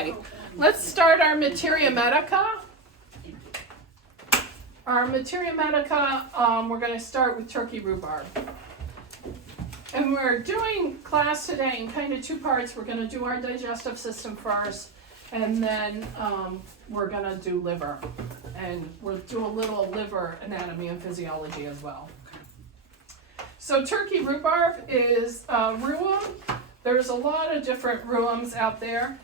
right, let's start our Materia Medica. Our Materia Medica, we're going to start with turkey rhubarb. And we're doing class today in kind of two parts. We're going to do our digestive system first, and then we're going to do liver. And we'll do a little liver anatomy and physiology as well. So turkey rhubarb is rhubarb. There's a lot of different rhubards out there.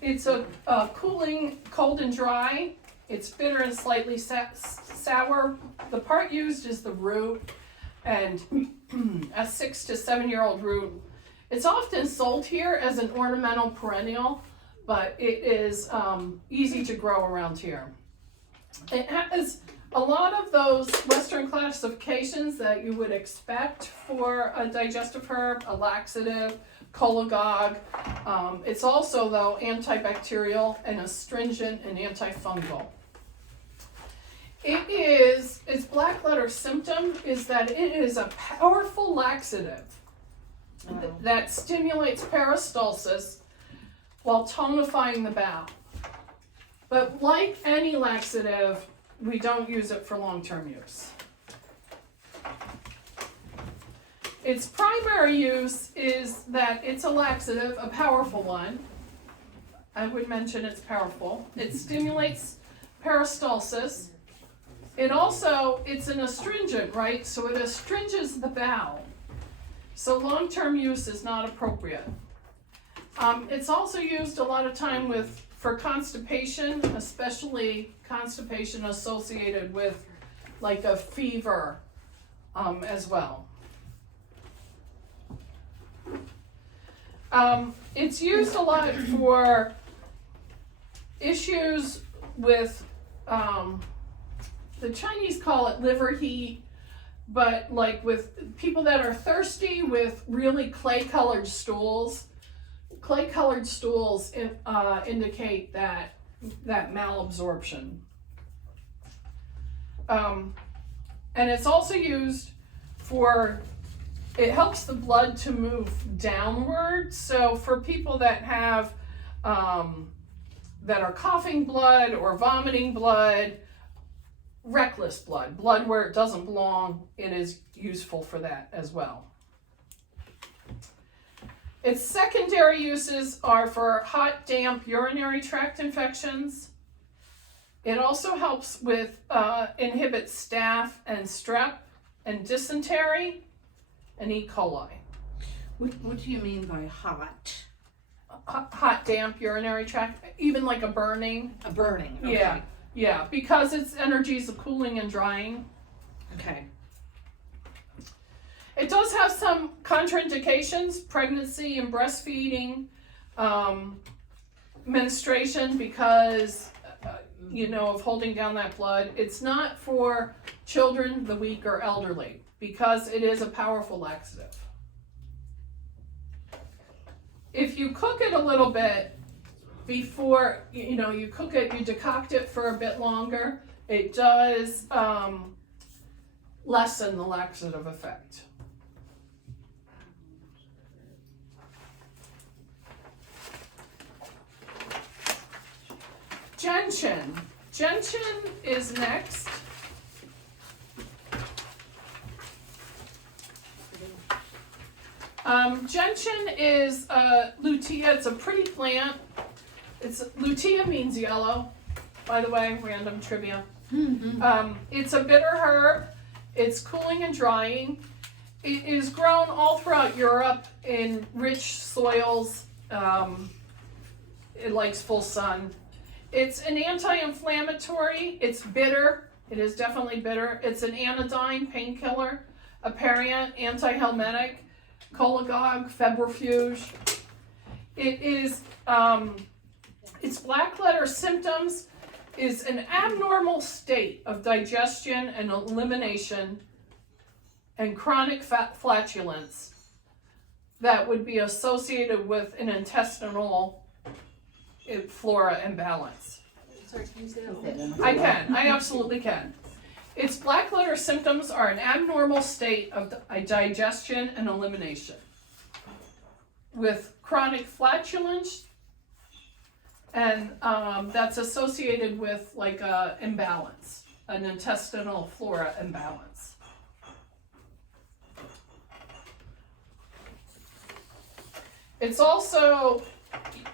It's a cooling, cold and dry. It's bitter and slightly sour. The part used is the root, and a 6 to 7 year old root. It's often sold here as an ornamental perennial, but it is easy to grow around here. It has a lot of those Western classifications that you would expect for a digestive herb, a laxative, cholagogue. It's also, though, antibacterial and astringent and antifungal. Its black letter symptom is that it is a powerful laxative that stimulates peristalsis while tonifying the bowel. But like any laxative, we don't use it for long-term use. Its primary use is that it's a laxative, a powerful one. I would mention it's powerful. It stimulates peristalsis. It's an astringent, right? So it astringes the bowel. So long-term use is not appropriate. It's also used a lot of time for constipation, especially constipation associated with like a fever as well. It's used a lot for issues with, the Chinese call it liver heat, but like with people that are thirsty with really clay-colored stools. Clay-colored stools indicate that malabsorption. And it's also used it helps the blood to move downward. So for people that have, that are coughing blood or vomiting blood, reckless blood where it doesn't belong, it is useful for that as well. Its secondary uses are for hot, damp urinary tract infections. It also helps with, inhibits staph and strep and dysentery and E. coli. What do you mean by hot? Hot, damp urinary tract, even like a burning. A burning, okay. Yeah, because its energies of cooling and drying. Okay. It does have some contraindications, pregnancy and breastfeeding, menstruation, because, of holding down that blood. It's not for children, the weak, or elderly, because it is a powerful laxative. If you cook it a little bit before, you cook it, you decoct it for a bit longer, it does lessen the laxative effect. Gentian. Gentian is next. Gentian is lutea. It's a pretty plant. Lutea means yellow, by the way, random trivia. Mm-hmm. It's a bitter herb. It's cooling and drying. It is grown all throughout Europe in rich soils. It likes full sun. It's an anti-inflammatory. It's bitter. It is definitely bitter. It's an anodyne, painkiller, aperient, antihelmintic, cholagogue, febrifuge. It is, its black letter symptoms is an abnormal state of digestion and elimination and chronic flatulence that would be associated with an intestinal flora imbalance. Sorry, can you say that? I can. I absolutely can. Its black letter symptoms are an abnormal state of digestion and elimination with chronic flatulence And that's associated with like a imbalance, an intestinal flora imbalance. It's also,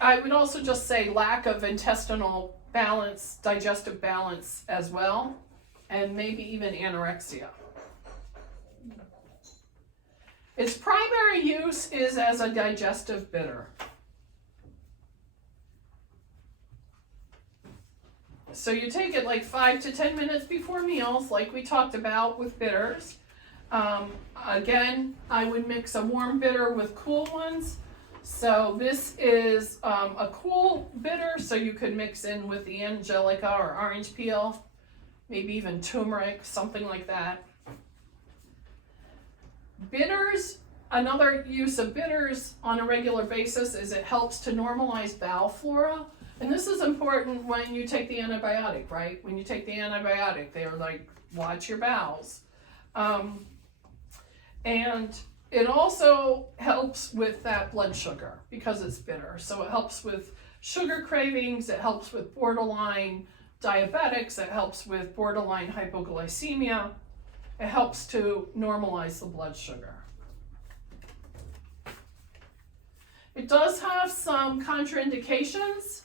I would also just say lack of intestinal balance, digestive balance as well, and maybe even anorexia. Its primary use is as a digestive bitter. So you take it like 5 to 10 minutes before meals, like we talked about with bitters. Again, I would mix a warm bitter with cool ones. So this is a cool bitter, so you could mix in with the angelica or orange peel, maybe even turmeric, something like that. Bitters, another use of bitters on a regular basis is it helps to normalize bowel flora. And this is important when you take the antibiotic, right? When you take the antibiotic, they're like, watch your bowels. And it also helps with that blood sugar because it's bitter. So it helps with sugar cravings, it helps with borderline diabetics, it helps with borderline hypoglycemia. It helps to normalize the blood sugar. It does have some contraindications.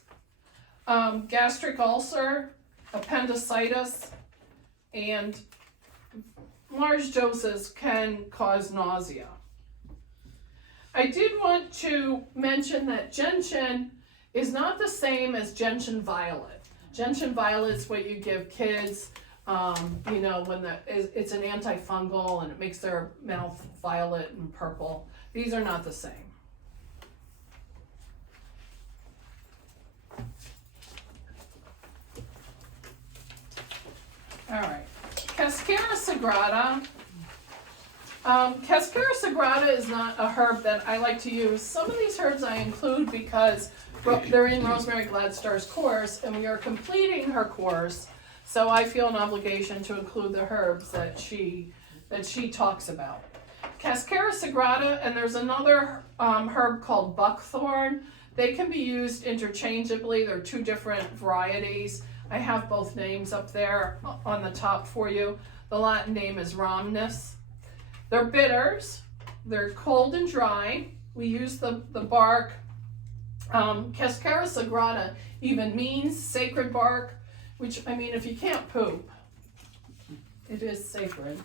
Gastric ulcer, appendicitis, and large doses can cause nausea. I did want to mention that gentian is not the same as gentian violet. Gentian violet is what you give kids, you know, when it's an antifungal and it makes their mouth violet and purple. These are not the same. All right, Cascara sagrada. Cascara sagrada is not a herb that I like to use. Some of these herbs I include because they're in Rosemary Gladstar's course and we are completing her course, so I feel an obligation to include the herbs that she talks about. Cascara sagrada, and there's another herb called buckthorn. They can be used interchangeably. They're two different varieties. I have both names up there on the top for you. The Latin name is rhamnus. They're bitters. They're cold and dry. We use the bark. Cascara sagrada even means sacred bark, which, I mean, if you can't poop, it is sacred.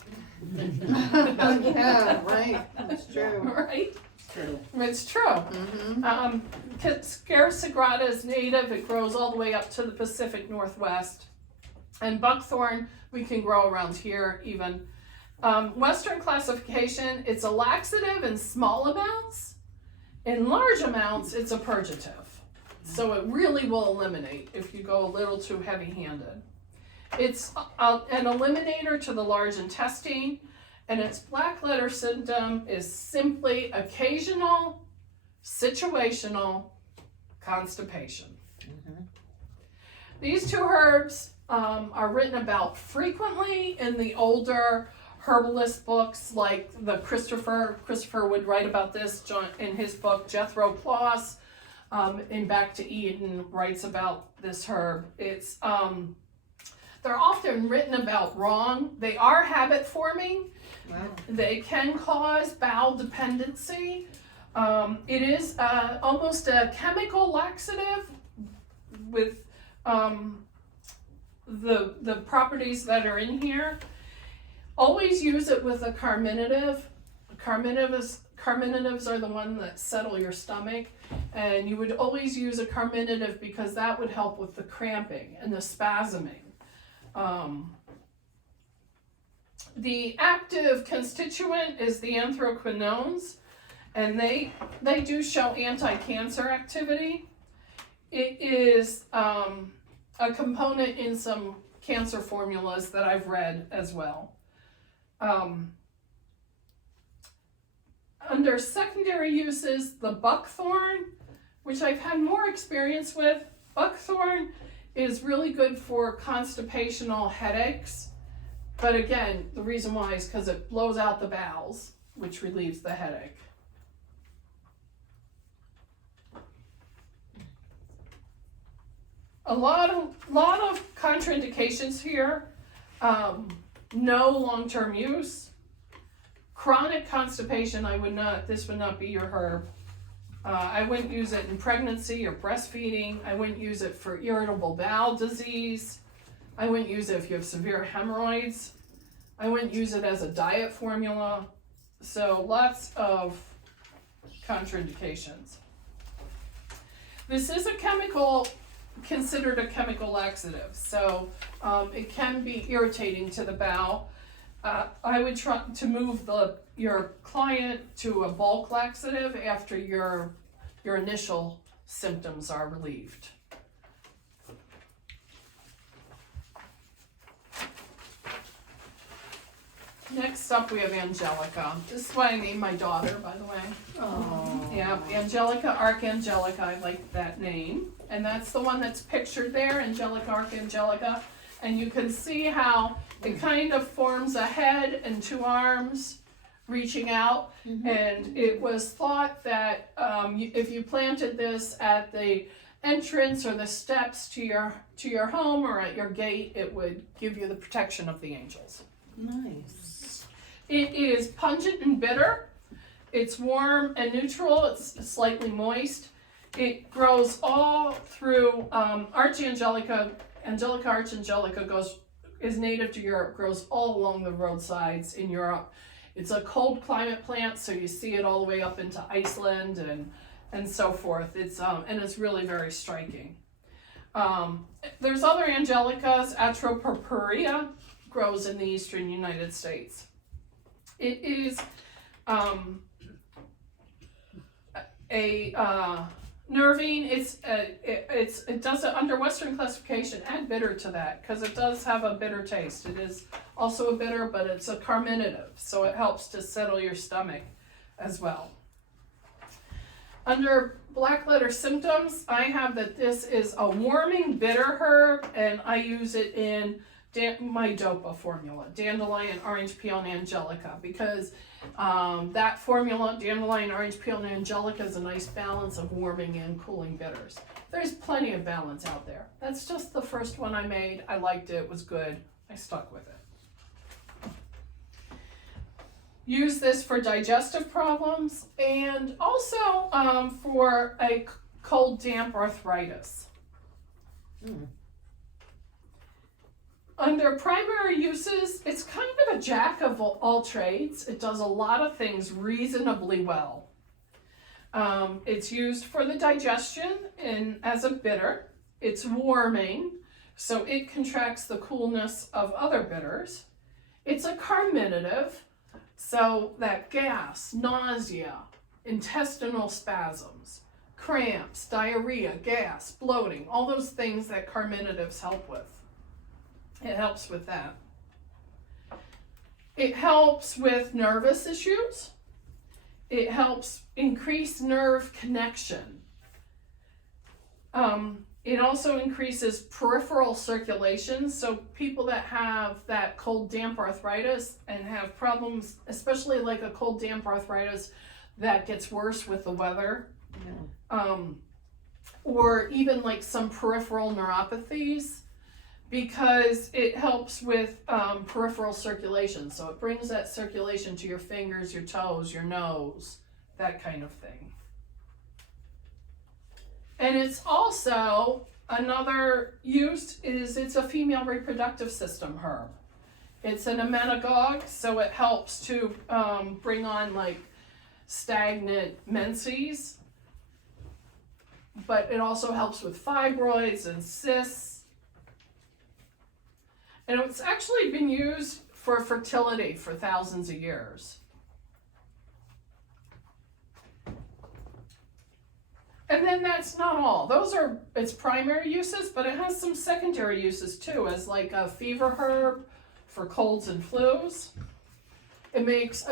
Yeah, right, that's true. Right? True. It's true. Mm-hmm. Cascara sagrada is native. It grows all the way up to the Pacific Northwest. And buckthorn, we can grow around here even. Western classification, it's a laxative in small amounts. In large amounts, it's a purgative. So it really will eliminate if you go a little too heavy-handed. It's an eliminator to the large intestine. And its black letter symptom is simply occasional, situational constipation. Mm-hmm. These two herbs are written about frequently in the older herbalist books, like the Christopher would write about this in his book. Jethro Kloss in Back to Eden writes about this herb. It's they're often written about wrong. They are habit forming. Wow. They can cause bowel dependency. It is almost a chemical laxative with the properties that are in here. Always use it with a carminative. Carminatives are the one that settle your stomach, and you would always use a carminative because that would help with the cramping and the spasming. The active constituent is the anthraquinones, and they do show anti-cancer activity. It is a component in some cancer formulas that I've read as well. Under secondary uses, the buckthorn, which I've had more experience with. Buckthorn is really good for constipational headaches. But again, the reason why is because it blows out the bowels, which relieves the headache. a lot of contraindications here. No long-term use. Chronic constipation, this would not be your herb. I wouldn't use it in pregnancy or breastfeeding. I wouldn't use it for irritable bowel disease. I wouldn't use it if you have severe hemorrhoids. I wouldn't use it as a diet formula. So lots of contraindications. This is considered a chemical laxative, so it can be irritating to the bowel. I would try to move your client to a bulk laxative after your initial symptoms are relieved. Next up, we have Angelica. This is what I named my daughter, by the way. Oh. Yeah, Angelica, Archangelica, I like that name. And that's the one that's pictured there, Angelica, Archangelica. And you can see how it kind of forms a head and two arms reaching out. Mm-hmm. And it was thought that if you planted this at the entrance or the steps to your home or at your gate, it would give you the protection of the angels. Nice. It is pungent and bitter. It's warm and neutral. It's slightly moist. It grows all through Archangelica. Angelica archangelica is native to Europe, grows all along the roadsides in Europe. It's a cold climate plant, so you see it all the way up into Iceland and so forth. It's really very striking. There's other angelicas. Atropurpurea grows in the eastern United States. It is a nervine. It does it under Western classification. Add bitter to that because it does have a bitter taste. It is also a bitter, but it's a carminative, so it helps to settle your stomach as well. Under black letter symptoms, I have that this is a warming bitter herb, and I use it in my DOPA formula, dandelion, orange peel, and angelica, because that formula, dandelion, orange peel, and angelica, is a nice balance of warming and cooling bitters. There's plenty of balance out there. That's just the first one I made. I liked it. It was good. I stuck with it. Use this for digestive problems and also for a cold, damp arthritis. Mm. Under primary uses, it's kind of a jack of all trades. It does a lot of things reasonably well. It's used for the digestion and as a bitter. It's warming, so it contracts the coolness of other bitters. It's a carminative, so that gas, nausea, intestinal spasms, cramps, diarrhea, gas, bloating, all those things that carminatives help with. It helps with that. It helps with nervous issues. It helps increase nerve connection. It also increases peripheral circulation. So people that have that cold, damp arthritis and have problems, especially like a cold, damp arthritis that gets worse with the weather, or even like some peripheral neuropathies, because it helps with peripheral circulation. So it brings that circulation to your fingers, your toes, your nose, that kind of thing. And it's also, another use is it's a female reproductive system herb. It's an emmenagogue, so it helps to bring on like stagnant menses, but it also helps with fibroids and cysts. And it's actually been used for fertility for thousands of years. And then that's not all. Those are its primary uses, but it has some secondary uses too, as like a fever herb for colds and flus. It makes,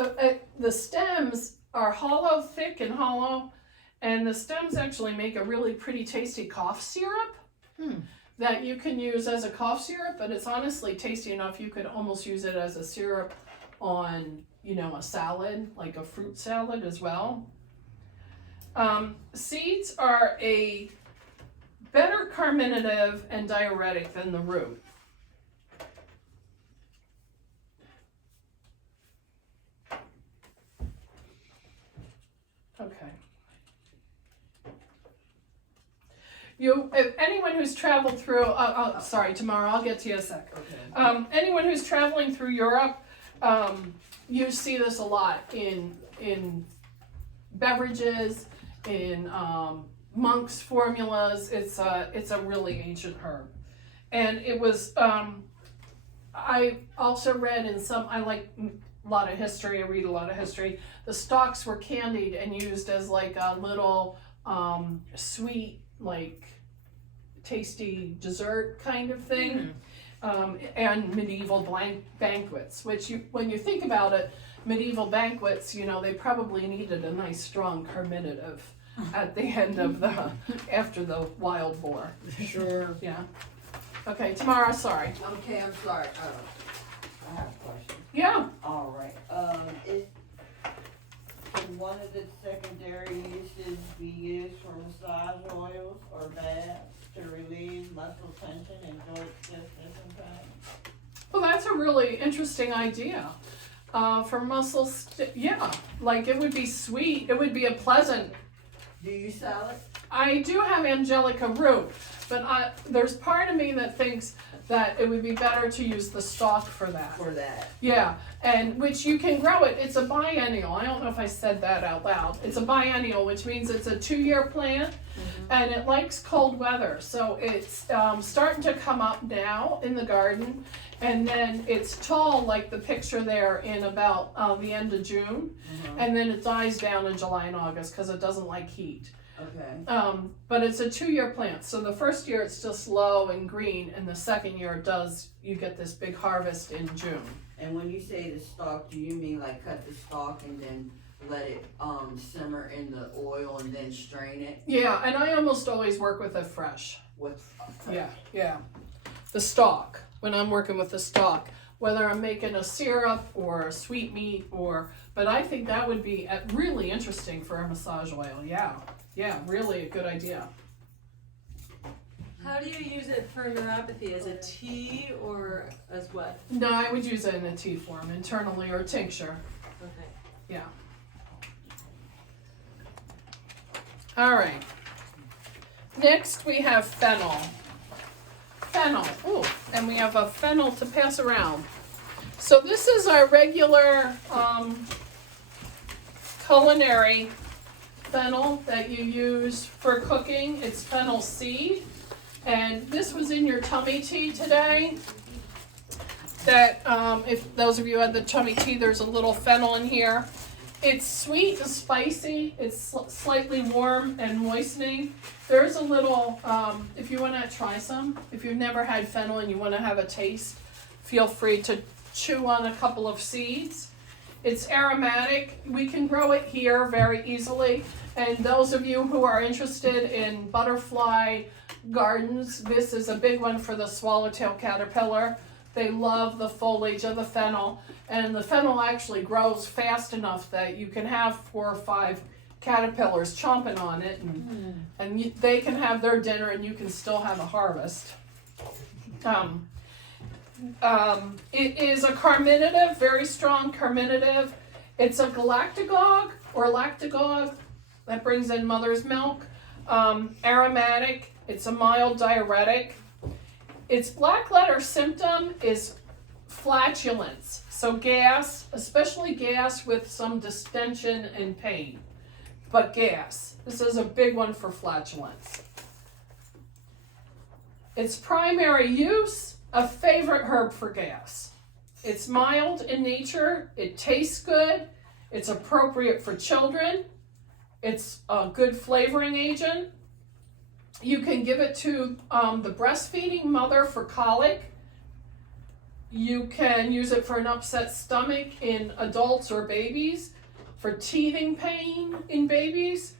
the stems are hollow, thick and hollow, and the stems actually make a really pretty tasty cough syrup that you can use as a cough syrup, but it's honestly tasty enough you could almost use it as a syrup on, a salad, like a fruit salad as well. Seeds are a better carminative and diuretic than the root. Okay. If anyone who's traveled through, sorry, tomorrow, I'll get to you in a sec. Okay. Anyone who's traveling through Europe, you see this a lot in beverages, in monks' formulas. It's a really ancient herb, and it was. I also read in some. I like a lot of history. I read a lot of history. The stalks were candied and used as like a little sweet, like tasty dessert kind of thing. And medieval banquets, which when you think about it, medieval banquets, they probably needed a nice strong carminative at the end of after the wild boar. Sure. Yeah. Okay, Tamara, sorry. Okay, I'm sorry. I have a question. Yeah. All right. Can one of the secondary uses be used for massage oils or baths to relieve muscle tension and joint stiffness and pain? Well, that's a really interesting idea. For yeah, like it would be sweet. It would be a pleasant. Do you sell it? I do have angelica root, but there's part of me that thinks that it would be better to use the stalk for that. For that. Yeah, and which you can grow it. It's a biennial. I don't know if I said that out loud. It's a biennial, which means it's a 2-year plant, and it likes cold weather. So it's starting to come up now in the garden, and then it's tall like the picture there in about the end of June, and then it dies down in July and August because it doesn't like heat. Okay. But it's a 2-year plant. So the first year it's just low and green, and the second year you get this big harvest in June. And when you say the stalk, do you mean like cut the stalk and then let it simmer in the oil and then strain it Yeah, and I almost always work with it fresh. with? Yeah. The stalk, when I'm working with the stalk, whether I'm making a syrup or a sweetmeat but I think that would be really interesting for a massage oil. Yeah, really a good idea. How do you use it for neuropathy? As a tea or as what? No, I would use it in a tea form, internally, or tincture. Okay. Yeah. All right. Next we have fennel. Ooh, and we have a fennel to pass around. So this is our regular culinary fennel that you use for cooking. It's fennel seed. And this was in your tummy tea today. That if those of you had the tummy tea, there's a little fennel in here. It's sweet and spicy. It's slightly warm and moistening. There's a little, if you want to try some, if you've never had fennel and you want to have a taste, feel free to chew on a couple of seeds. It's aromatic. We can grow it here very easily. And those of you who are interested in butterfly gardens, this is a big one for the swallowtail caterpillar. They love the foliage of the fennel, and the fennel actually grows fast enough that you can have 4 or 5 caterpillars chomping on it, and they can have their dinner and you can still have a harvest. It is a carminative, very strong carminative. It's a galactagogue or lactagogue that brings in mother's milk. Aromatic. It's a mild diuretic. Its black letter symptom is flatulence. So gas, especially gas with some distension and pain. But gas. This is a big one for flatulence. Its primary use, a favorite herb for gas. It's mild in nature. It tastes good. It's appropriate for children. It's a good flavoring agent. You can give it to the breastfeeding mother for colic. You can use it for an upset stomach in adults or babies, for teething pain in babies.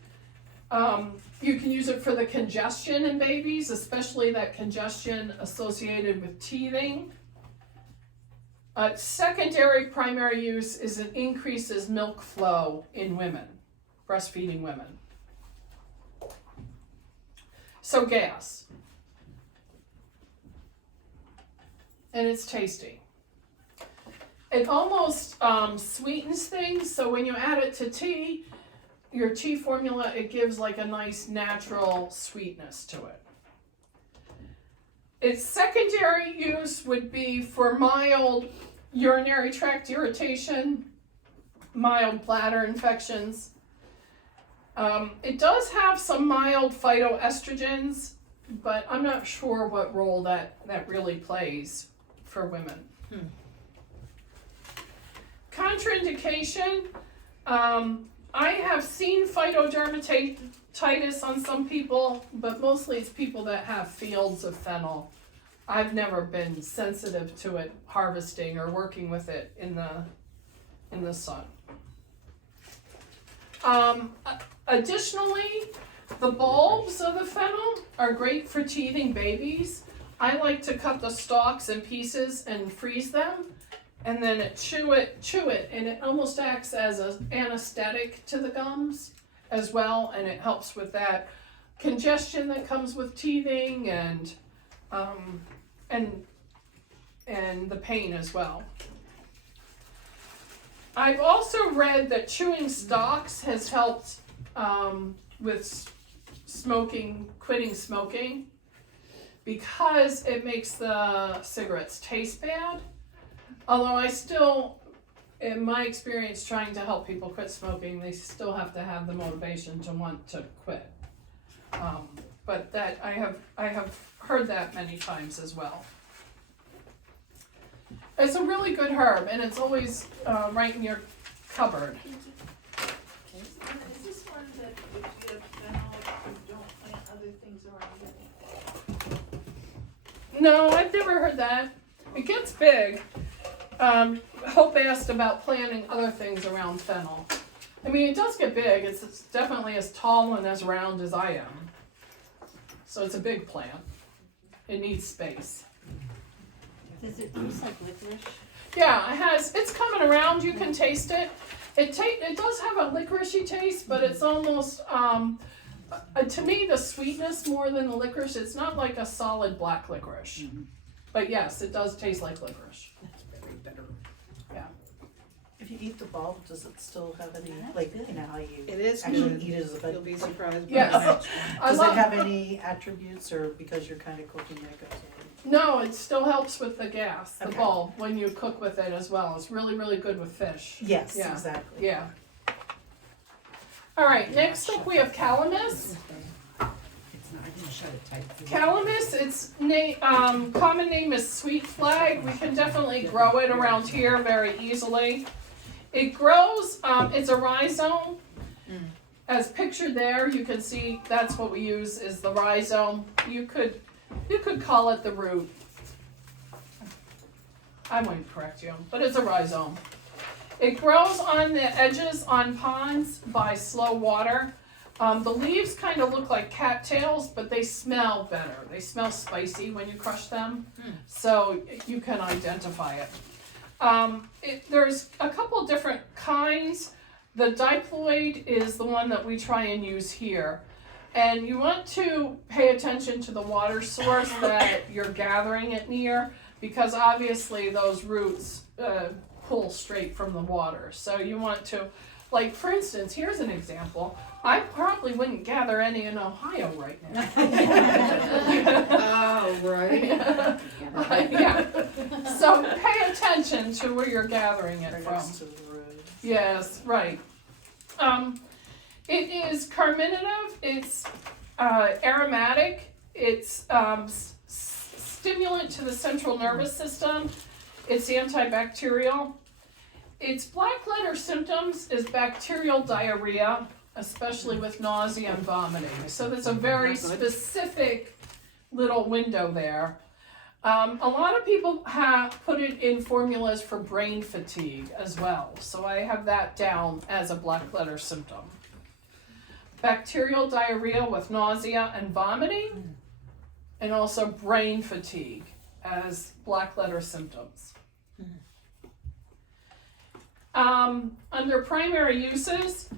You can use it for the congestion in babies, especially that congestion associated with teething. Secondary primary use is it increases milk flow in women, breastfeeding women. So gas. And it's tasty. It almost sweetens things, so when you add it to tea, your tea formula, it gives like a nice natural sweetness to it. Its secondary use would be for mild urinary tract irritation, mild bladder infections. It does have some mild phytoestrogens, but I'm not sure what role that really plays for women. Contraindication, I have seen phytodermatitis on some people, but mostly it's people that have fields of fennel. I've never been sensitive to it harvesting or working with it in the sun. Additionally, the bulbs of the fennel are great for teething babies. I like to cut the stalks in pieces and freeze them, and then chew it, and it almost acts as an anesthetic to the gums as well, and it helps with that congestion that comes with teething and the pain as well. I've also read that chewing stalks has helped with quitting smoking, because it makes the cigarettes taste bad. Although I still, in my experience trying to help people quit smoking, they still have to have the motivation to want to quit. But that I have heard that many times as well. It's a really good herb, and it's always right in your cupboard. Is this one that if you have fennel, you don't plant other things around it? No, I've never heard that. It gets big. Hope asked about planting other things around fennel. I mean, it does get big. It's definitely as tall and as round as I am. So it's a big plant. It needs space. Does it taste like licorice? Yeah, it's coming around. You can taste it. It does have a licoricey taste, but it's almost, to me, the sweetness more than the licorice. It's not like a solid black licorice. But yes, it does taste like licorice. That's very bitter. If you eat the bulb, does it still have any, like, you know how you It is actually good. eat it as a You'll vegetable? be surprised. by Yes. the next one. I Does love. it have any attributes, or because you're kind of cooking it goes in? No, it still helps with the gas, the Okay. bulb, when you cook with it as well. It's really, really good with fish. Yes, Yeah. exactly. Yeah. All right, next up we have calamus. It's not, I didn't shut it tight. Calamus, its common name is sweet flag. We can definitely grow it around here very easily. It grows, it's a rhizome. As pictured there, you can see that's what we use is the rhizome. You could call it the root. I wouldn't correct you, but it's a rhizome. It grows on the edges on ponds by slow water. The leaves kind of look like cattails, but they smell better. They smell spicy when you crush them, so you can identify it. There's a couple different kinds. The diploid is the one that we try and use here. And you want to pay attention to the water source that you're gathering it near, because obviously those roots pull straight from the water. So you want to, like for instance, here's an example. I probably wouldn't gather any in Ohio right now. Oh, right. Yeah. So pay attention to where you're gathering it Right from. next to the road. Yes, right. It is carminative, it's aromatic, it's stimulant to the central nervous system, it's antibacterial. Its black letter symptoms is bacterial diarrhea, especially with nausea and vomiting. So there's a very specific little window there. A lot of people have put it in formulas for brain fatigue as well. So I have that down as a black letter symptom. Bacterial diarrhea with nausea and vomiting, and also brain fatigue as black letter symptoms. Under primary uses,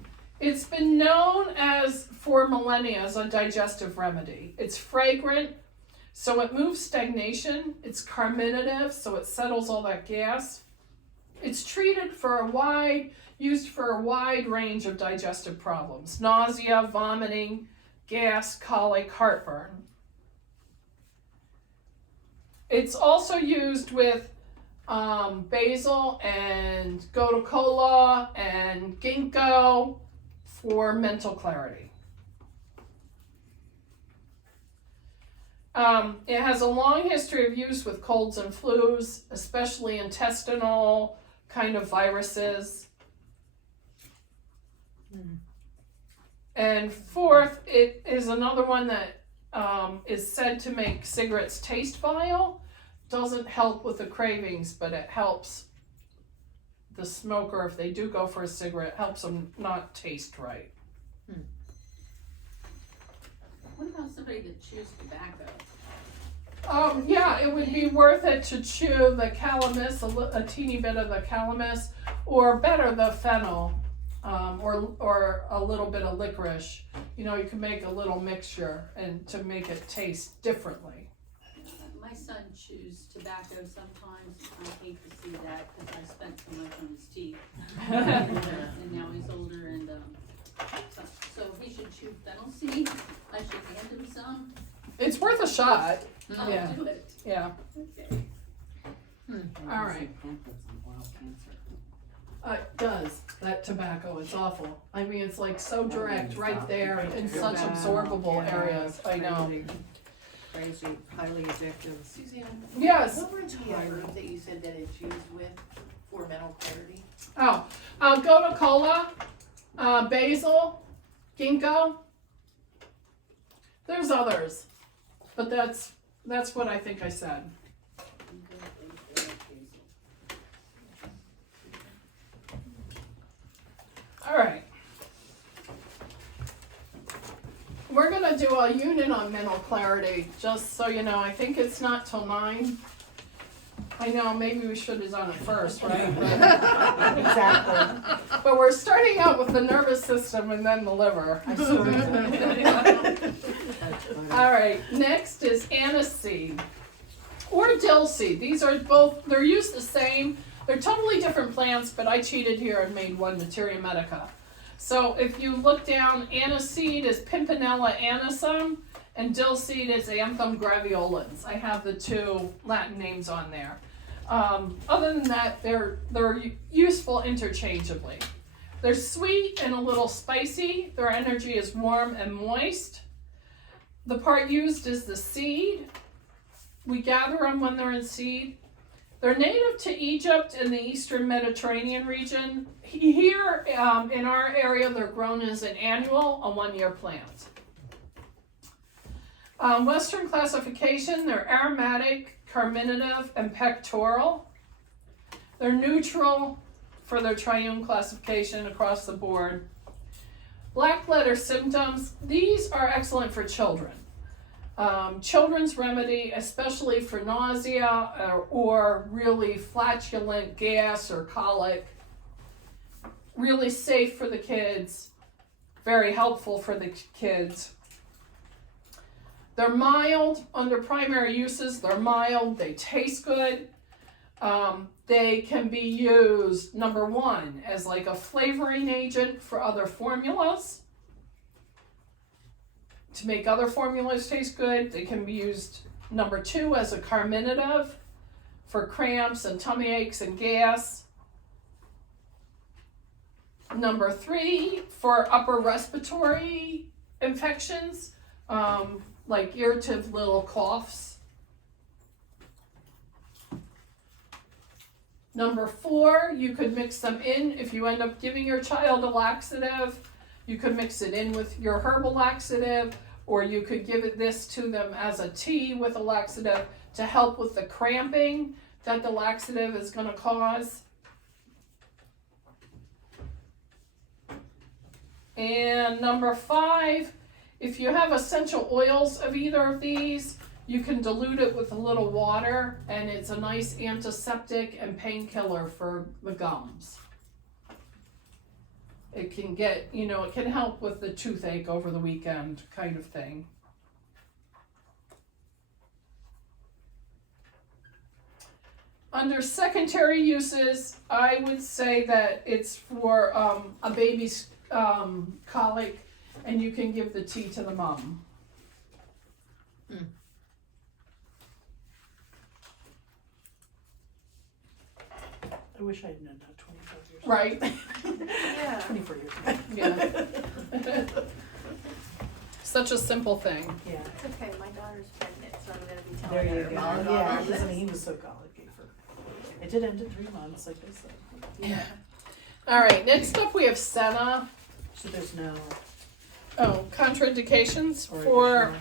It's been known as for millennia as a digestive remedy. It's fragrant, so it moves stagnation. It's carminative, so it settles all that gas. It's used for a wide range of digestive problems: nausea, vomiting, gas, colic, heartburn. It's also used with basil and gotu kola and ginkgo for mental clarity. It has a long history of use with colds and flus, especially intestinal kind of viruses. And fourth, it is another one that is said to make cigarettes taste vile. Doesn't help with the cravings, but it helps the smoker, if they do go for a cigarette, helps them not taste right. What about somebody that chews tobacco? Yeah, it would be worth it to chew the calamus, a teeny bit of the calamus, or better, the fennel, or a little bit of licorice. You know, you can make a little mixture and to make it taste differently. My son chews tobacco sometimes. I hate to see that because I spent so much on his teeth. And now he's older and so he should chew fennel seed. I should hand him some. It's worth a shot. I'll Yeah. do it. Yeah. Okay. All right. It does, that tobacco, it's awful. I mean, it's like so direct right there in such absorbable areas, I know. Crazy, highly addictive. Suzanne, Yes, what were the herbs that you said that it's used with for mental clarity? gotu kola, basil, ginkgo. There's others, but that's what I think I said. All right. We're gonna do a unit on mental clarity, just so you know. I think it's not till 9. I know, maybe we should have done it first, right? But, Exactly. but we're starting out with the nervous system and then the liver. I saw that. All right, next is aniseed or dill seed. These are both, they're used the same. They're totally different plants, but I cheated here and made one Materia Medica. So if you look down, aniseed is Pimpinella anisum, and dill seed is Anthem graveolens. I have the two Latin names on there. Other than that, they're useful interchangeably. They're sweet and a little spicy. Their energy is warm and moist. The part used is the seed. We gather them when they're in seed. They're native to Egypt and the Eastern Mediterranean region. Here in our area, they're grown as an annual, a 1-year plant. Western classification, they're aromatic, carminative, and pectoral. They're neutral for their triune classification across the board. Black letter symptoms, these are excellent for children. Children's remedy, especially for nausea or really flatulent gas or colic. Really safe for the kids, very helpful for the kids. They're mild under primary uses. They're mild, they taste good. They can be used, number 1, as like a flavoring agent for other formulas. To make other formulas taste good. They can be used, number 2, as a carminative for cramps and tummy aches and gas. Number 3, for upper respiratory infections, like irritative little coughs. Number 4, you could mix them in if you end up giving your child a laxative. You could mix it in with your herbal laxative, or you could give this to them as a tea with a laxative to help with the cramping that the laxative is going to cause. And number 5, if you have essential oils of either of these, you can dilute it with a little water, and it's a nice antiseptic and painkiller for the gums. It can get, it can help with the toothache over the weekend kind of thing. Under secondary uses, I would say that it's for a baby's colic, and you can give the tea to the mom. I wish I'd known that 25 years. Right? Yeah. 24 years. Yeah. Such a simple thing. Yeah. It's okay, my daughter's pregnant, so I'm gonna be There telling you her go. about Yeah, all because I this. mean, he was so colicky for. It did end in 3 months, like I said. Yeah. All right, next up we have Senna. So there's no. Contraindications Or for,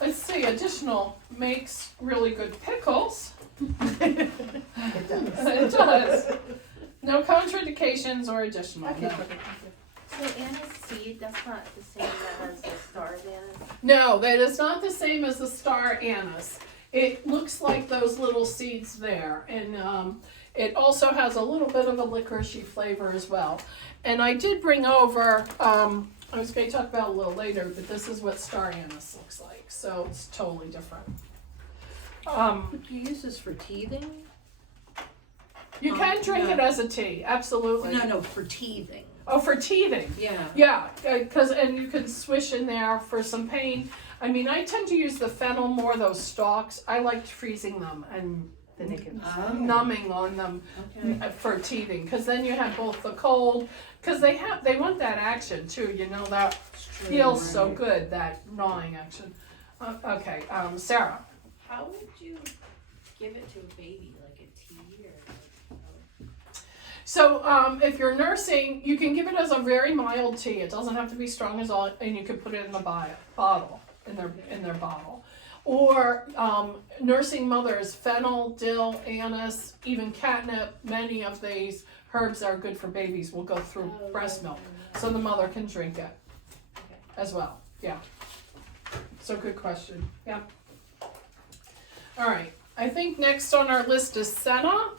let's see, additional makes really good pickles. It does. It does. No contraindications or additional, Okay, no. perfect. Thank So anise seed, that's not the same as the star of anise? No, that is not the same as the star anise. It looks like those little seeds there, and it also has a little bit of a licoricey flavor as well. And I did bring over, I was going to talk about it a little later, but this is what star anise looks like, so it's totally different. Do you use this for teething? You can drink it as a tea, absolutely. No, for teething. Oh, for teething. Yeah. Yeah, and you can swish in there for some pain. I mean, I tend to use the fennel more, those stalks. I like freezing them and Then they can. numbing on them Okay. for teething, because then you have both the cold, because they want that action too, that feels so good, that gnawing action. Okay, Sarah. How would you give it to a baby, like a tea or? So if you're nursing, you can give it as a very mild tea. It doesn't have to be strong as all, and you can put it in the bottle, in their bottle. Or nursing mothers, fennel, dill, anise, even catnip, many of these herbs are good for babies, will go through breast milk. So the mother can drink it as well. Yeah. So good question. Yeah. All right. I think next on our list is senna.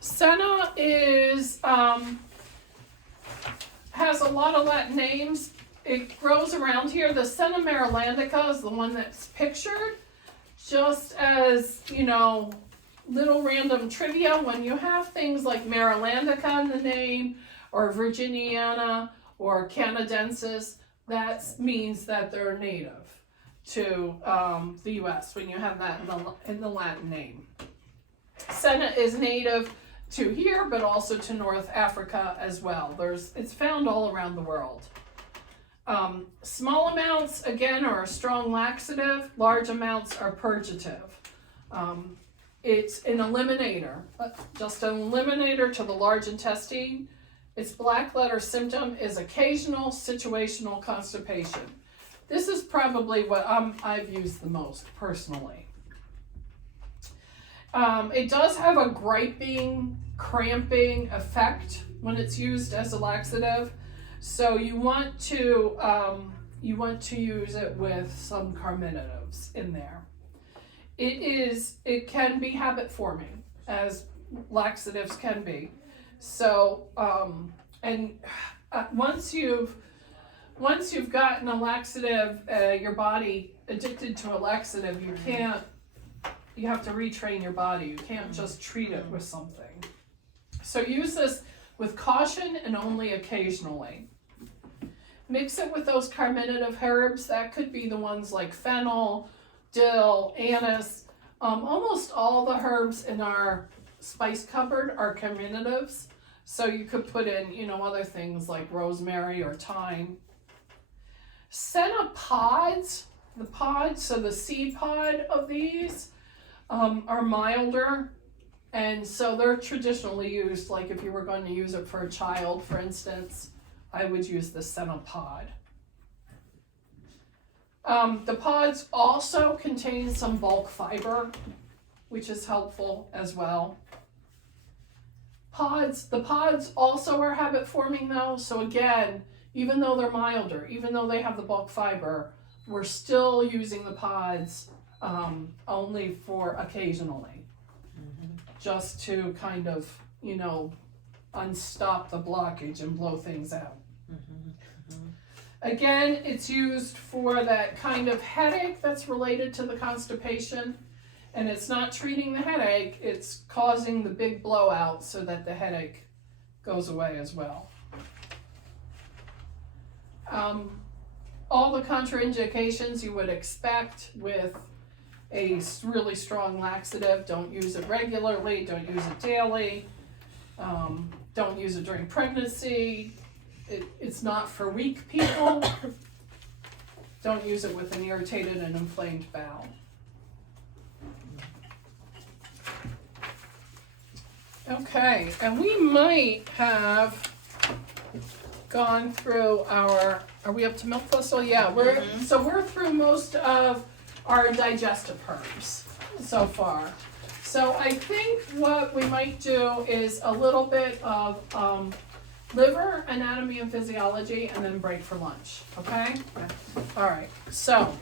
Senna is has a lot of Latin names. It grows around here. The Senna marilandica is the one that's pictured. Just as, little random trivia, when you have things like marilandica in the name, or virginiana, or canadensis, that means that they're native to the U.S. when you have that in the Latin name. Senna is native to here, but also to North Africa as well. It's found all around the world. Small amounts, again, are a strong laxative. Large amounts are purgative. It's an eliminator, just an eliminator to the large intestine. Its black letter symptom is occasional situational constipation. This is probably what I've used the most personally. It does have a griping, cramping effect when it's used as a laxative. So you want to use it with some carminatives in there. It can be habit forming, as laxatives can be. So once you've gotten a laxative, your body addicted to a laxative, you have to retrain your body. You can't just treat it with something. So use this with caution and only occasionally. Mix it with those carminative herbs. That could be the ones like fennel, dill, anise. Almost all the herbs in our spice cupboard are carminatives. So you could put in, other things like rosemary or thyme. Senna pods, so the seed pod of these are milder. And so they're traditionally used, like if you were going to use it for a child, for instance, I would use the senna pod. The pods also contain some bulk fiber, which is helpful as well. The pods also are habit forming though, so again, even though they're milder, even though they have the bulk fiber, we're still using the pods only for occasionally. Just to kind of, unstop the blockage and blow things out. Again, it's used for that kind of headache that's related to the constipation, and it's not treating the headache, it's causing the big blowout so that the headache goes away as well. All the contraindications you would expect with a really strong laxative. Don't use it regularly, don't use it daily, don't use it during pregnancy. It's not for weak people. Don't use it with an irritated and inflamed bowel. Okay, and we might have gone through our, are we up to milk thistle? Yeah, we're through most of our digestive herbs so far. So I think what we might do is a little bit of liver, anatomy and physiology, and then break for lunch, okay? All right, so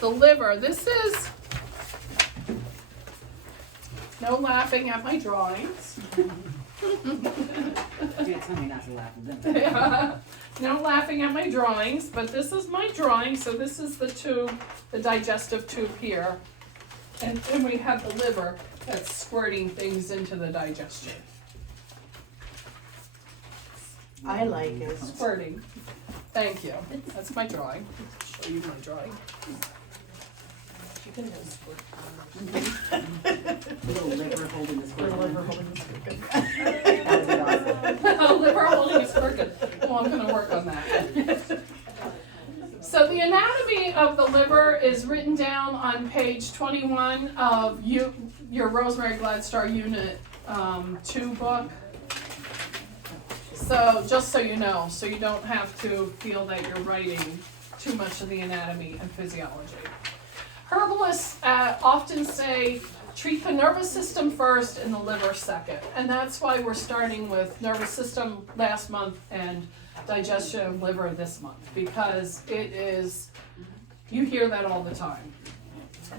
the liver, this is, no laughing at my drawings. Yeah, tell me not to laugh at them. Yeah. No laughing at my drawings, but this is my drawing, so this is the tube, the digestive tube here. And then we have the liver that's squirting things into the digestion. I like it. Squirting. Thank you. That's my drawing. I'll show you my drawing. You can have squirt. Little liver holding the squirt. Little liver holding the squirt. That would be awesome. Liver holding is crooked. Oh, I'm gonna work on that. So the anatomy of the liver is written down on page 21 of your Rosemary Gladstar Unit 2 book. So just so you know, so you don't have to feel that you're writing too much of the anatomy and physiology. Herbalists often say treat the nervous system first and the liver second. And that's why we're starting with nervous system last month and digestion of liver this month, because it is, you hear that all the time.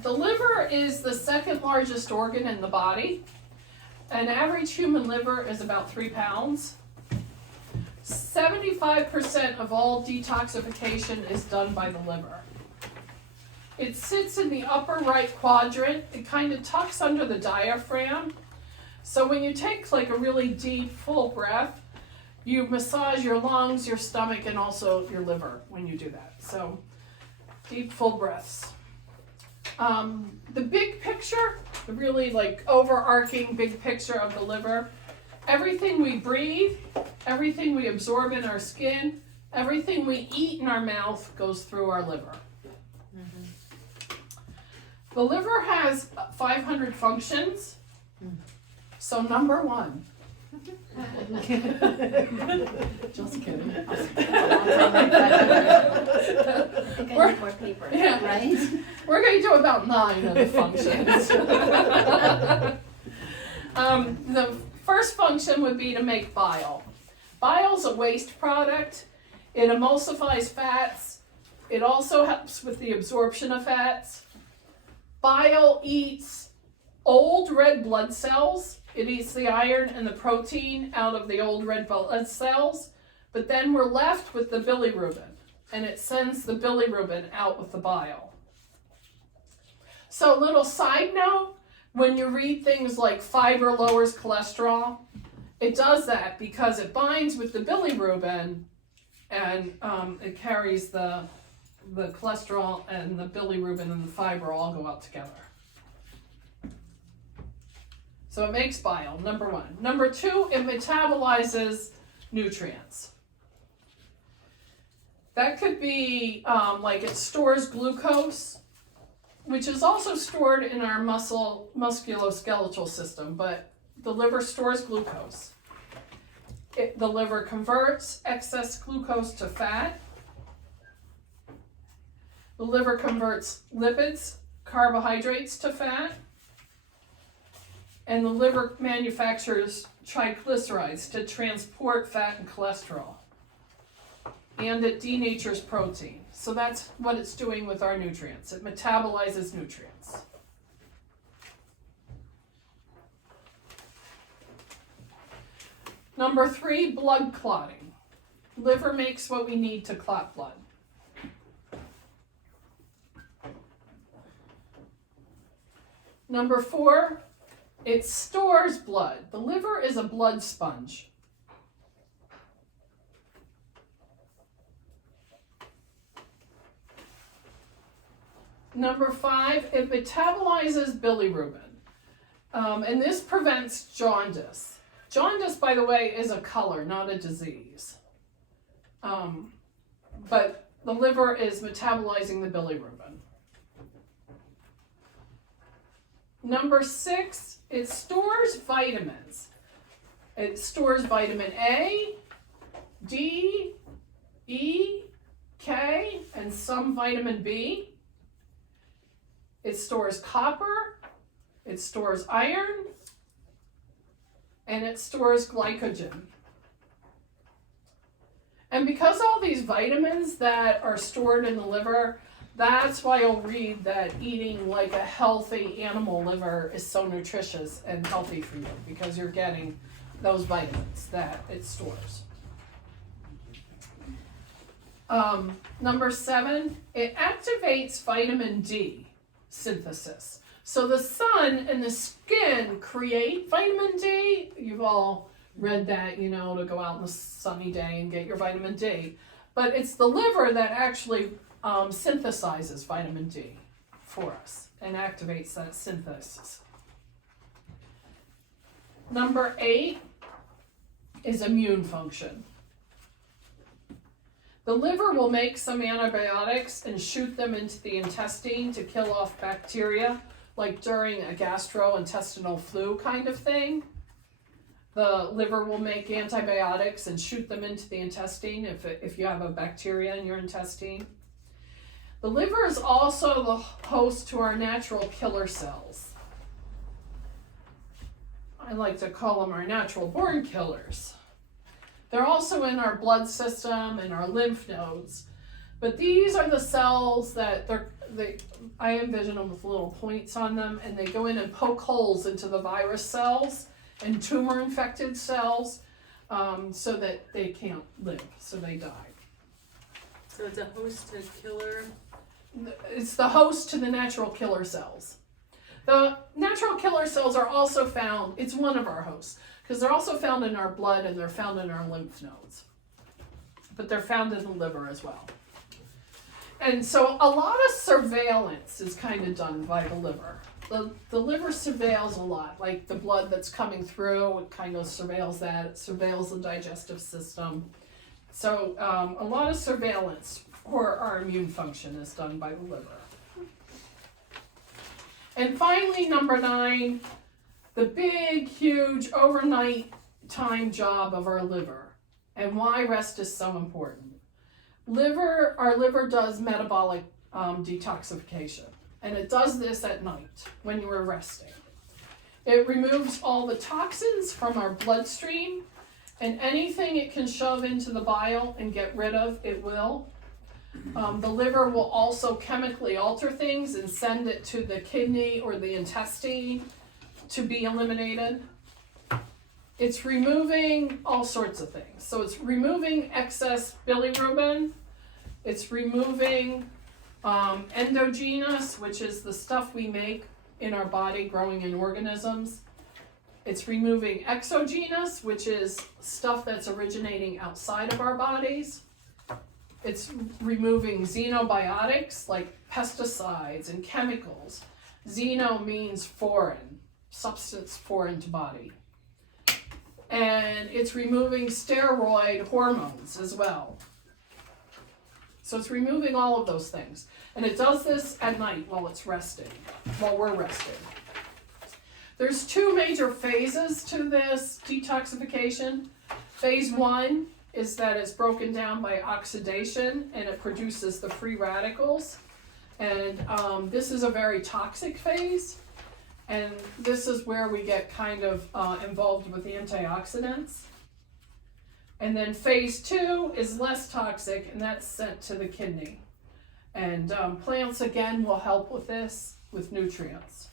The liver is the second largest organ in the body. An average human liver is about 3 pounds. 75% of all detoxification is done by the liver. It sits in the upper right quadrant. It kind of tucks under the diaphragm. So when you take like a really deep, full breath, you massage your lungs, your stomach, and also your liver when you do that. So deep, full breaths. The big picture, the really like overarching big picture of the liver, everything we breathe, everything we absorb in our skin, everything we eat in our mouth goes through our liver. The liver has 500 functions. So number 1. Just kidding. More paper, Yeah. right? We're going to do about 9 of the functions. The first function would be to make bile. Bile is a waste product. It emulsifies fats. It also helps with the absorption of fats. Bile eats old red blood cells. It eats the iron and the protein out of the old red blood cells. But then we're left with the bilirubin, and it sends the bilirubin out with the bile. So a little side note, when you read things like fiber lowers cholesterol, it does that because it binds with the bilirubin and it carries the cholesterol and the bilirubin and the fiber all go out together. So it makes bile, number 1. Number 2, it metabolizes nutrients. That could be like it stores glucose, which is also stored in our musculoskeletal system, but the liver stores glucose. The liver converts excess glucose to fat. The liver converts lipids, carbohydrates to fat. And the liver manufactures triglycerides to transport fat and cholesterol. And it denatures protein. So that's what it's doing with our nutrients. It metabolizes nutrients. Number 3, blood clotting. Liver makes what we need to clot blood. Number 4, it stores blood. The liver is a blood sponge. Number 5, it metabolizes bilirubin. And this prevents jaundice. Jaundice, by the way, is a color, not a disease. But the liver is metabolizing the bilirubin. Number 6, it stores vitamins. It stores vitamin A, D, E, K, and some vitamin B. It stores copper, it stores iron, and it stores glycogen. And because all these vitamins that are stored in the liver, that's why you'll read that eating like a healthy animal liver is so nutritious and healthy for you, because you're getting those vitamins that it stores. Number 7, it activates vitamin D synthesis. So the sun and the skin create vitamin D. You've all read that, you know, to go out on a sunny day and get your vitamin D. But it's the liver that actually synthesizes vitamin D for us and activates that synthesis. Number 8 is immune function. The liver will make some antibiotics and shoot them into the intestine to kill off bacteria, like during a gastrointestinal flu kind of thing. The liver will make antibiotics and shoot them into the intestine if you have a bacteria in your intestine. The liver is also the host to our natural killer cells. I like to call them our natural born killers. They're also in our blood system and our lymph nodes. But these are the cells that I envision them with little points on them, and they go in and poke holes into the virus cells and tumor infected cells so that they can't live, so they die. So it's a host to killer. It's the host to the natural killer cells. The natural killer cells are also found, it's one of our hosts, because they're also found in our blood and they're found in our lymph nodes. But they're found in the liver as well. And so a lot of surveillance is kind of done by the liver. The liver surveils a lot, like the blood that's coming through, it kind of surveils that, it surveils the digestive system. So a lot of surveillance for our immune function is done by the liver. And finally, number 9, the big, huge, overnight time job of our liver, and why rest is so important. Our liver does metabolic detoxification, and it does this at night when you are resting. It removes all the toxins from our bloodstream, and anything it can shove into the bile and get rid of, it will. The liver will also chemically alter things and send it to the kidney or the intestine to be eliminated. It's removing all sorts of things. So it's removing excess bilirubin. It's removing endogenous, which is the stuff we make in our body growing in organisms. It's removing exogenous, which is stuff that's originating outside of our bodies. It's removing xenobiotics like pesticides and chemicals. Xeno means foreign, substance foreign to body. And it's removing steroid hormones as well. So it's removing all of those things. And it does this at night while it's resting, while we're resting. There's 2 major phases to this detoxification. Phase 1 is that it's broken down by oxidation and it produces the free radicals. And this is a very toxic phase. And this is where we get kind of involved with the antioxidants. And then phase 2 is less toxic, and that's sent to the kidney. And plants, again, will help with this, with nutrients.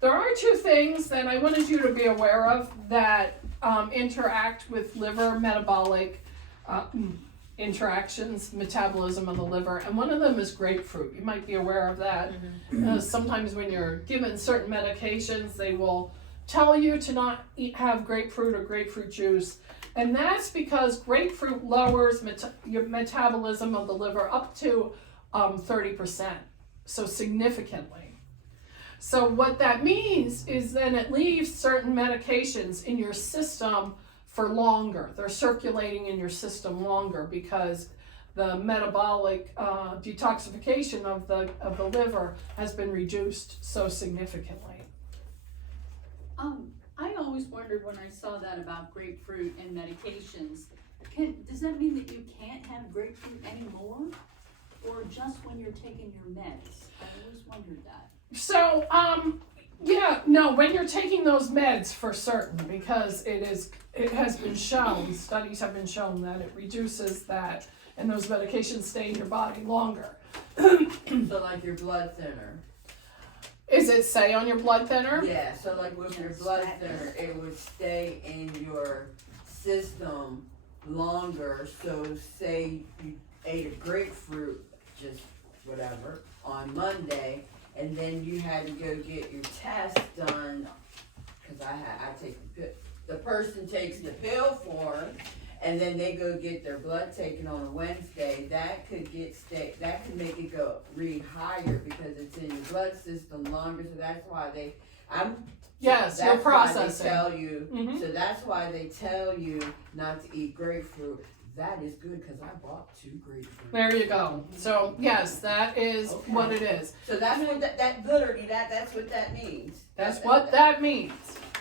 There are two things that I wanted you to be aware of that interact with liver metabolic interactions, metabolism of the liver, and one of them is grapefruit. You might be aware of that. Sometimes when you're given certain medications, they will tell you to not have grapefruit or grapefruit juice, and that's because grapefruit lowers your metabolism of the liver up to 30%, so significantly. So what that means is then it leaves certain medications in your system for longer. They're circulating in your system longer because the metabolic detoxification of the liver has been reduced so significantly. I always wondered when I saw that about grapefruit and medications, does that mean that you can't have grapefruit anymore? Or just when you're taking your meds? I always wondered that. So, yeah, no, when you're taking those meds for certain, because it has been shown, studies have been shown that it reduces that, and those medications stay in your body longer. So like your blood thinner. Is it say on your blood thinner? Yeah, so like with your blood thinner, it would stay in your system longer. So say you ate a grapefruit, just whatever, on Monday, and then you had to go get your test done, because I take the person takes the pill form, and then they go get their blood taken on a Wednesday. That could make it go read higher because it's in your blood system longer. So that's why Yes, you're processing. Tell you. Mhm. So that's why they tell you not to eat grapefruit. That is good because I bought 2 grapefruits. There you go. So yes, that is Okay. what it is. So that's what that literally that's what that means. That's what that means.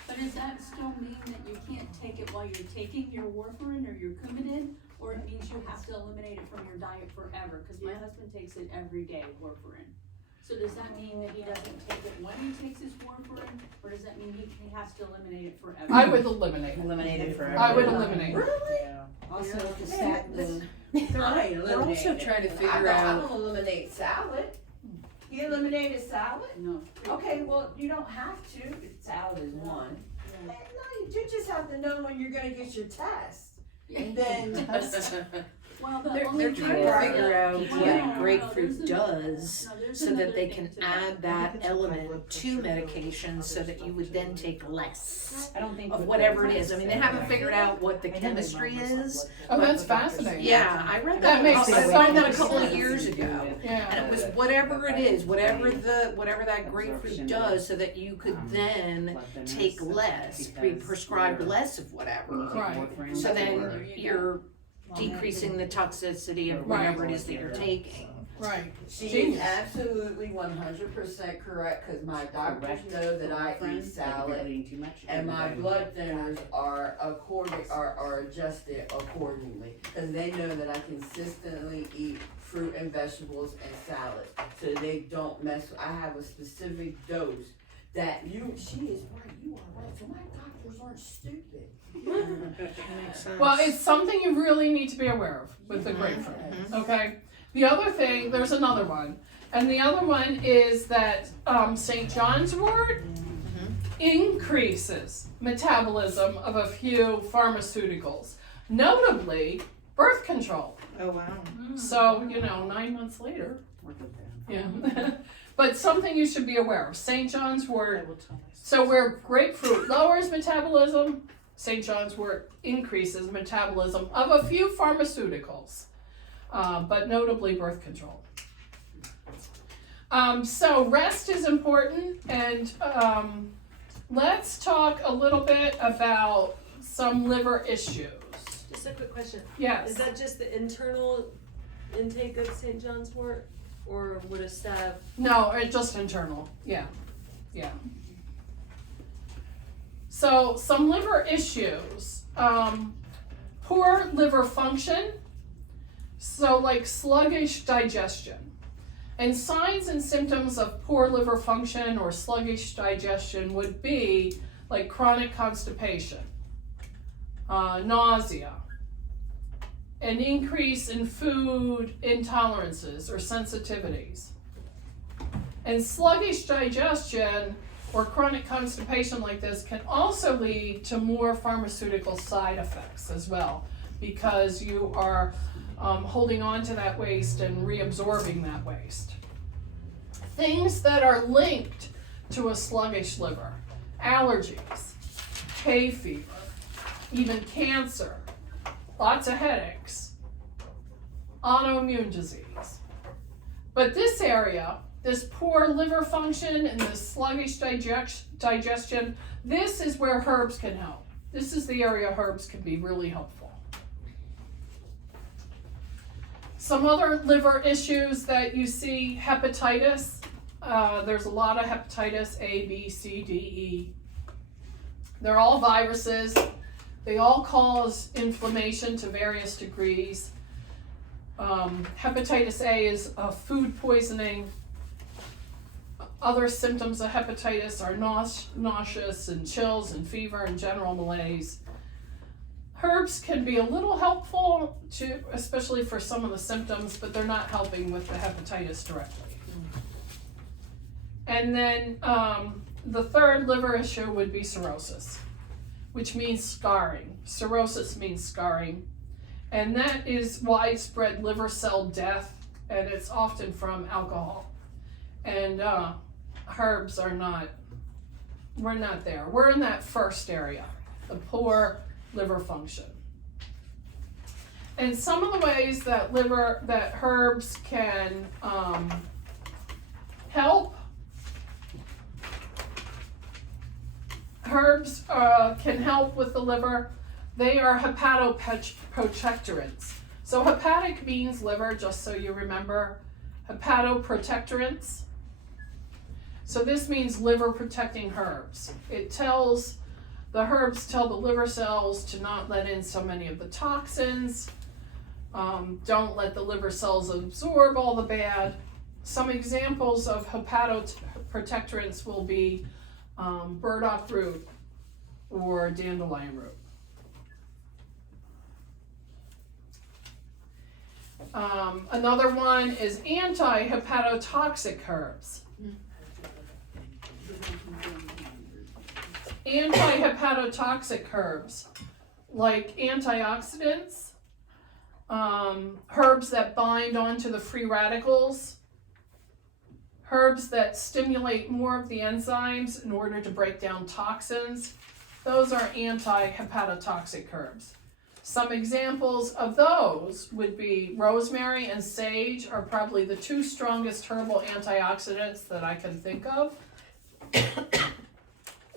But does that still mean that you can't take it while you're taking your warfarin or your Coumadin? Or it means you have to eliminate it from your diet forever? Because my husband takes it every day, warfarin. So does that mean that he doesn't take it when he takes his warfarin? Or does that mean he has to eliminate it forever? I would eliminate. Eliminate it forever. I would eliminate. Really? Yeah. Also, Yeah. the statin. I ain't They're also eliminating trying to it. figure I out. don't eliminate salad. You eliminated salad? No. Okay, well, you don't have to. Salad is one. Yeah. No, you just have to know when you're gonna get your test. And then, Well, the They're only trying thing- to figure out No, what no, grapefruit there's does, no, there's so another that they thing can to that. add that element to medication so that you would then take less I don't think. of with whatever the- it is. I mean, they haven't figured out what the I know my chemistry mom was is. Oh, that's fascinating. Yeah, I read That that. makes I so read that a much couple of sense. years ago. Yeah. And it was whatever it is, whatever that grapefruit does, so that you could then take less, be prescribed less of whatever. Right. So then you're decreasing the toxicity of whatever it is that you're taking. Right. she is Genius. absolutely 100% correct, cause my doctors know that I eat salad. And my blood thinners are adjusted accordingly, because they know that I consistently eat fruit and vegetables and salad, so they don't mess. I have a specific dose that she is right. You are right. So my doctors aren't stupid. Makes sense. Well, it's something you really need to be aware of with the grapefruit. Okay. The other thing, there's another one, and the other one is that St. John's wort increases metabolism of a few pharmaceuticals, notably birth control. Oh, wow. So 9 months later, yeah. But something you should be aware of: St. John's wort. I will tell myself. So where grapefruit lowers metabolism, St. John's wort increases metabolism of a few pharmaceuticals, but notably birth control. So rest is important, and let's talk a little bit about some liver issues. Just a quick question. Yes. Is that just the internal intake of St. John's wort, or would a salve? No, it's just internal. Yeah. So some liver issues. Poor liver function. So like sluggish digestion. And signs and symptoms of poor liver function or sluggish digestion would be like chronic constipation, nausea, an increase in food intolerances or sensitivities. And sluggish digestion or chronic constipation like this can also lead to more pharmaceutical side effects as well, because you are holding on to that waste and reabsorbing that waste. Things that are linked to a sluggish liver: allergies, hay fever, even cancer, lots of headaches, autoimmune disease. But this area, this poor liver function and this sluggish digestion, this is where herbs can help. This is the area herbs can be really helpful. Some other liver issues that you see: hepatitis. There's a lot of hepatitis A, B, C, D, E. They're all viruses. They all cause inflammation to various degrees. Hepatitis A is food poisoning. Other symptoms of hepatitis are nauseous and chills and fever and general malaise. Herbs can be a little helpful, especially for some of the symptoms, but they're not helping with the hepatitis directly. And then the third liver issue would be cirrhosis, which means scarring. Cirrhosis means scarring. And that is widespread liver cell death, and it's often from alcohol. And herbs are not, we're not there. We're in that first area, the poor liver function. And some of the ways that herbs can help. Herbs can help with the liver. They are hepatoprotectorants. So hepatic means liver, just so you remember. Hepatoprotectorants. So this means liver protecting herbs. The herbs tell the liver cells to not let in so many of the toxins. Don't let the liver cells absorb all the bad. Some examples of hepatoprotectorants will be burdock root or dandelion root. Another one is anti-hepatotoxic herbs. Anti-hepatotoxic herbs, like antioxidants, herbs that bind onto the free radicals, herbs that stimulate more of the enzymes in order to break down toxins. Those are anti-hepatotoxic herbs. Some examples of those would be rosemary and sage are probably the two strongest herbal antioxidants that I can think of.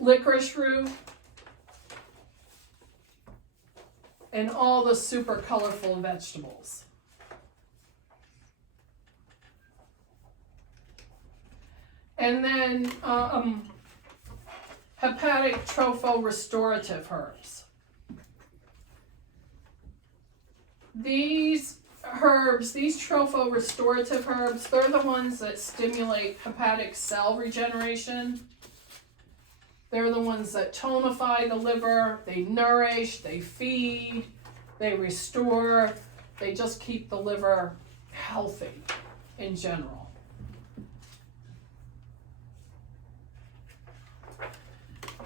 Licorice root, and all the super colorful vegetables. And then hepatic tropho-restorative herbs. These herbs, these tropho-restorative herbs, they're the ones that stimulate hepatic cell regeneration. They're the ones that tonify the liver, they nourish, they feed, they restore, they just keep the liver healthy in general.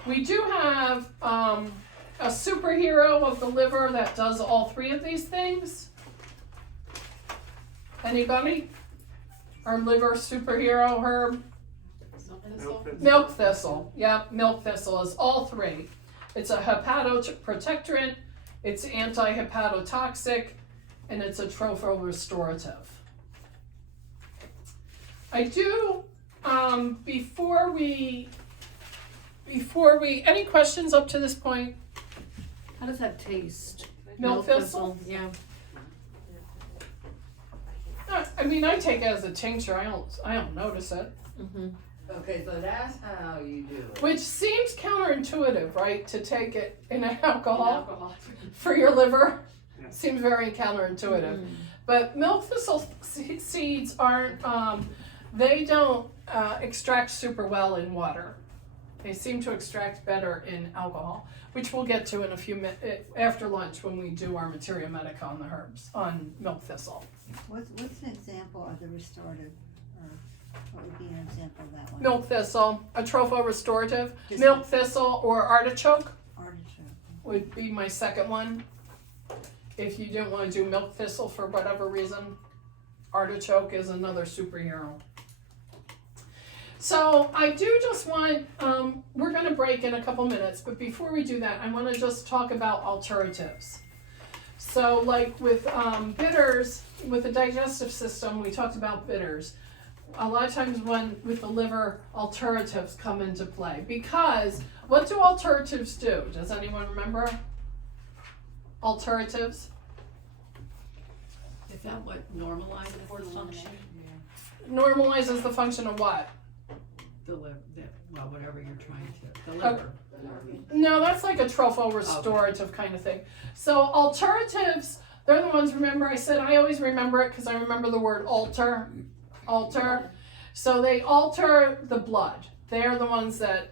We do have a superhero of the liver that does all three of these things. Anybody? Our liver superhero herb? Milk thistle. Yep, milk thistle is all three. It's a hepatoprotectorant, it's anti-hepatotoxic, and it's a tropho-restorative. I do, before we, any questions up to this point? How does that taste? Milk thistle? Yeah. I mean, I take it as a tincture. I don't notice it. Mm-hmm. Okay, so that's how you do it. Which seems counterintuitive, right? To take it in alcohol for your liver. Yeah. Seems very counterintuitive. Mm. But milk thistle seeds aren't, they don't extract super well in water. They seem to extract better in alcohol, which we'll get to in a few minutes after lunch when we do our Materia Medica on the herbs, on milk thistle. What's an example of the restorative herb? What would be an example of that one? Milk thistle, a tropho restorative. Just Milk thistle or artichoke Artichoke. would be my second one. If you didn't want to do milk thistle for whatever reason, artichoke is another superhero. So I do just want, we're going to break in a couple minutes, but before we do that, I want to just talk about alternatives. So like with bitters, with the digestive system, we talked about bitters. A lot of times when with the liver, alternatives come into play. Because what do alternatives do? Does anyone remember? Alternatives? Is that what normalizes the function? Normalizes the function of what? Well, whatever you're trying to, the liver. No, that's like a tropho restorative kind of thing. So alternatives, they're the ones, remember I said I always remember it because I remember the word alter. So they alter the blood. They are the ones that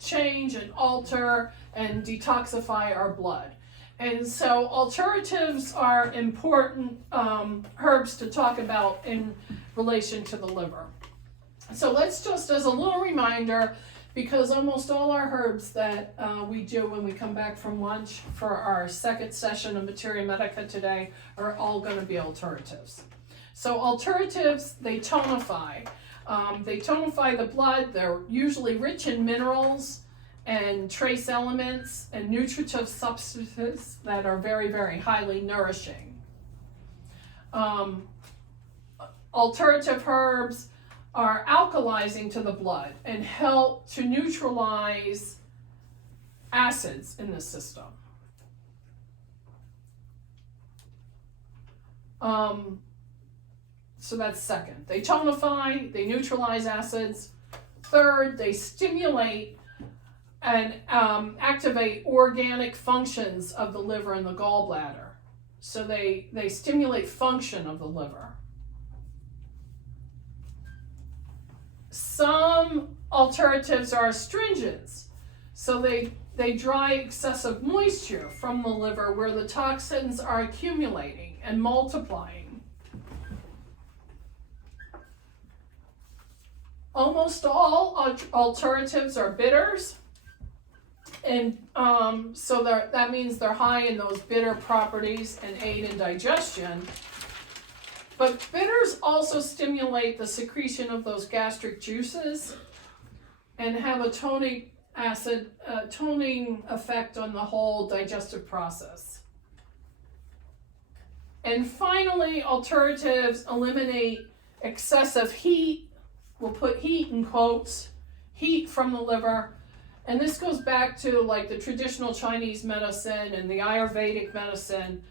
change and alter and detoxify our blood. And so alternatives are important herbs to talk about in relation to the liver. So let's just, as a little reminder, because almost all our herbs that we do when we come back from lunch for our second session of Materia Medica today are all going to be alternatives. So alternatives, they tonify. They tonify the blood. They're usually rich in minerals and trace elements and nutritive substances that are very, very highly nourishing. Alternative herbs are alkalizing to the blood and help to neutralize acids in the system. So that's second. They tonify, they neutralize acids. Third, they stimulate and activate organic functions of the liver and the gallbladder. So they stimulate function of the liver. Some alternatives are astringents, so they dry excessive moisture from the liver where the toxins are accumulating and multiplying. Almost all alternatives are bitters, and so that means they're high in those bitter properties and aid in digestion. But bitters also stimulate the secretion of those gastric juices and have a toning effect on the whole digestive process. And finally, alternatives eliminate excessive heat. We'll put heat in quotes, heat from the liver. And this goes back to like the traditional Chinese medicine and the Ayurvedic medicine,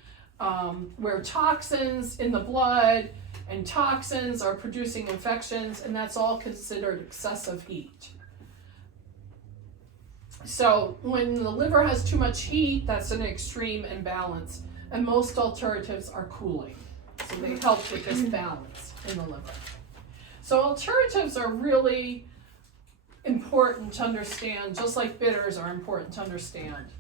where toxins in the blood and toxins are producing infections, and that's all considered excessive heat. So when the liver has too much heat, that's an extreme imbalance, and most alternatives are cooling. So they help with this balance in the liver. So alternatives are really important to understand, just like bitters are important to understand.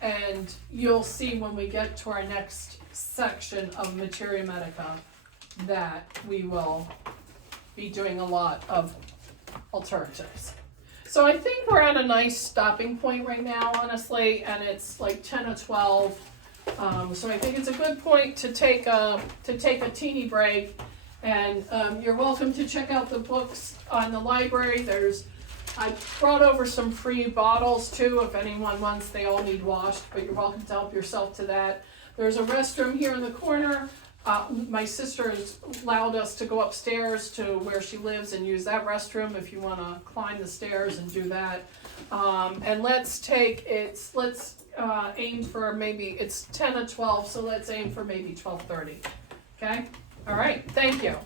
And you'll see when we get to our next section of Materia Medica that we will be doing a lot of alternatives. So I think we're at a nice stopping point right now, honestly, and it's like 10 or 12. So I think it's a good point to take a teeny break. And you're welcome to check out the books on the library. I brought over some free bottles too, if anyone wants. They all need washed, but you're welcome to help yourself to that. There's a restroom here in the corner. My sister has allowed us to go upstairs to where she lives and use that restroom if you want to climb the stairs and do that. And let's aim for maybe, it's 10 or 12, so let's aim for maybe 12:30. Okay? All right, thank you.